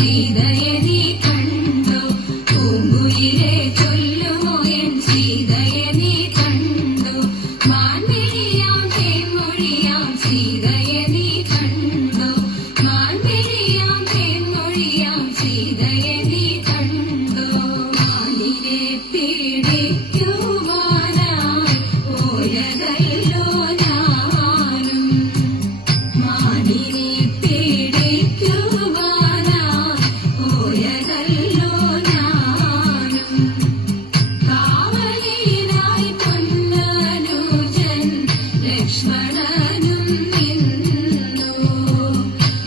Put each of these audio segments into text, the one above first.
സീതയെ നീ കണ്ടോ പൂങ്കുയിലെ ചൊല്ലുമോ എൻ സീതയെ നീ കണ്ടോ മാൻമിഴിയാം തേൻമൊഴിയാം സീതയെ നീ കണ്ടോ മാൻമിഴിയാം തേൻമൊഴിയാം സീതയെ നീ കണ്ടോ മാനിനെ പിടിക്കുവാനായി പോയതല്ലോ ഞാനും മാനിനെ പിടിക്കുവാനായി പോയതല്ലോ ഞാനും കാവലിനായി പൊന്നനുജൻ ലക്ഷ്മണനും നിന്നു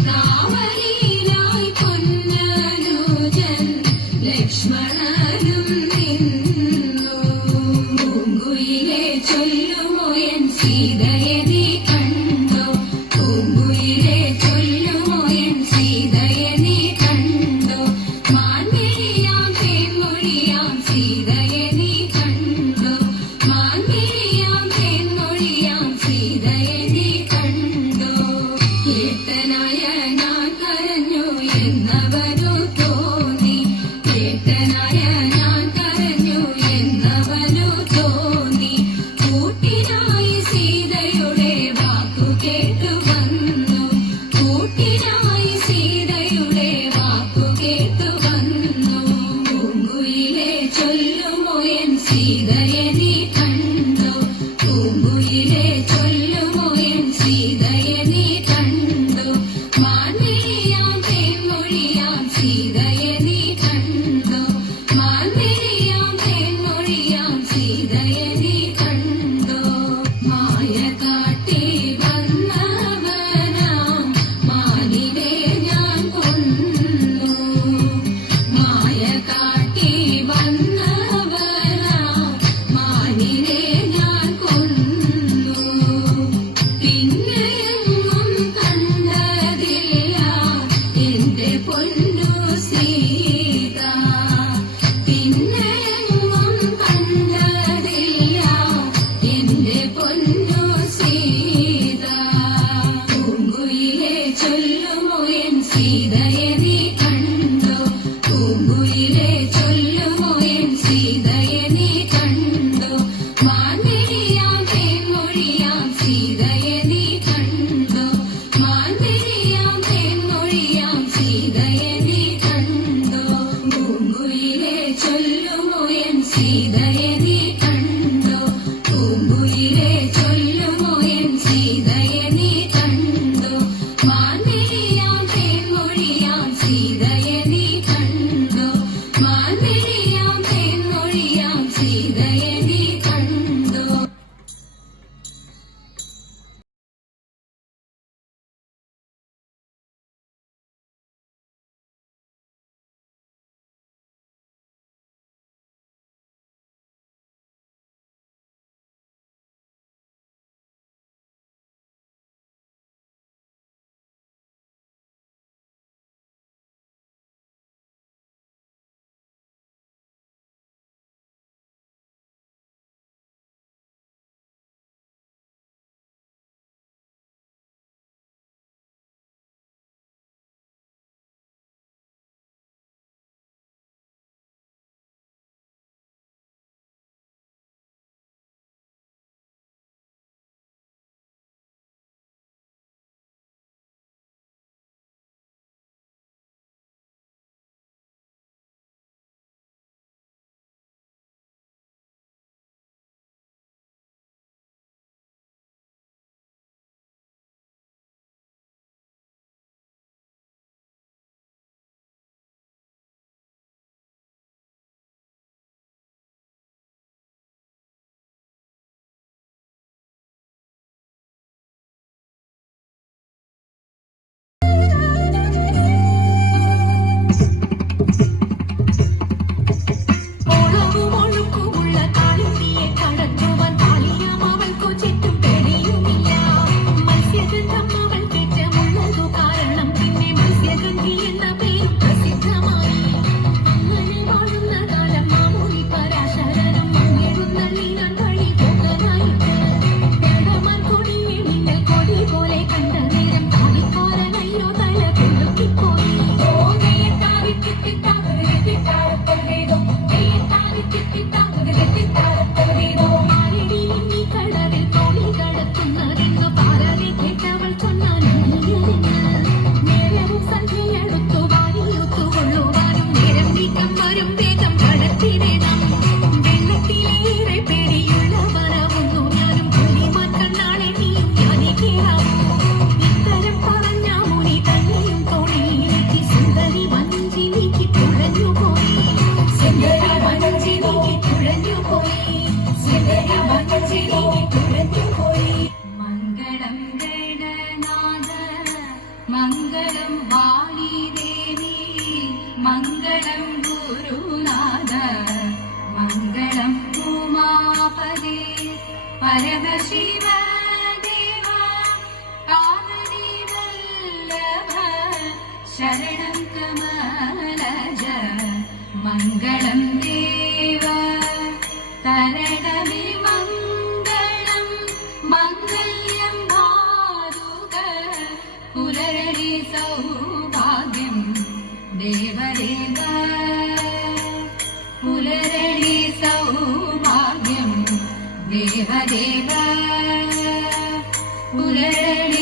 കാവലിനായി പൊന്നനുജൻ ലക്ഷ്മണനും നിന്നു പൂങ്കുയിലെ ചൊല്ലുമോ എൻ സീതയെ നീ കണ്ടോ പൂങ്കുയിലെ ചൊല്ലുമോ എൻ സീതയെ നീ കണ്ടോ മാൻമിഴിയാം തേൻമൊഴിയാം സീതയെ നീ കണ്ടോ മാൻമിഴിയാം തേൻമൊഴിയാം സീതയെ നീ കണ്ടോ കേട്ടനായ ഞാൻ കരഞ്ഞു എന്നവനു തോന്നി കേട്ടനായ ഞാൻ കരഞ്ഞു എന്നവനു തോന്നി കൂട്ടിനായി സീതയുടെ വാക്കു കേട്ടു വന്നു കൂട്ടിനായി സീതയുടെ വാക്കു കേട്ടു വന്നു പൂങ്കുയിലെ ചൊല്ലുമോ എൻ സീതയെ നീ കണ്ടോ പൂങ്കുയിലെ ചൊല്ലുമോ എൻ സീതയെ നീ കണ്ടോ മാൻമിഴിയാം തേൻമൊഴിയാം സീതയെ നീ കണ്ടോ മാൻമിഴിയാം തേൻമൊഴിയാം സീതയെ നീ കണ്ടോ മായ കാട്ടി വന്നവനാം മാനിനെ ഞാൻ കൊന്നു മായ കാട്ടി വന്നവനാം മാനിനെ ഞാൻ കൊന്നു പിന്നെയെങ്ങും കണ്ടതില്ല എന്റെ പൊന്നു സീത പിന്നെയെങ്ങും കണ്ടതില്ല എന്റെ പൊന്നു സീത പൂങ്കുയിലെ ചൊല്ലുമോ എൻ സീതയെ നീ കണ്ടോ പൂങ്കുയിലെ ചൊല്ലുമോ എൻ സീതയെ നീ കണ്ടോ മാൻമിഴിയാം തേൻമൊഴിയാം സീതയെ നീ കണ്ടോ മാൻമിഴിയാം തേൻമൊഴിയാം സീതയെ നീ കണ്ടോ പൂങ്കുയിലെ ചൊല്ലുമോ എൻ സീതയെ നീ കണ്ടോ പൂങ്കുയിലെ ചൊല്ലുമോ എൻ സീതയെ നീ കണ്ടോ മാൻമിഴിയാം തേൻമൊഴിയാം മംഗളം ഗുരുനാഥ മംഗളം ഉമാപതി പരമശിവ ദേവ കാനടി വല്ലഭ ശരണം കമലജ മംഗളം ദേവ തരണമേ മംഗളം മംഗല്യം ഭാതുക പുലരണി സൗഭാഗ്യം ദേവദേവ പുലരണി സൗഭാഗ്യം ദേവദേവ പുലരണി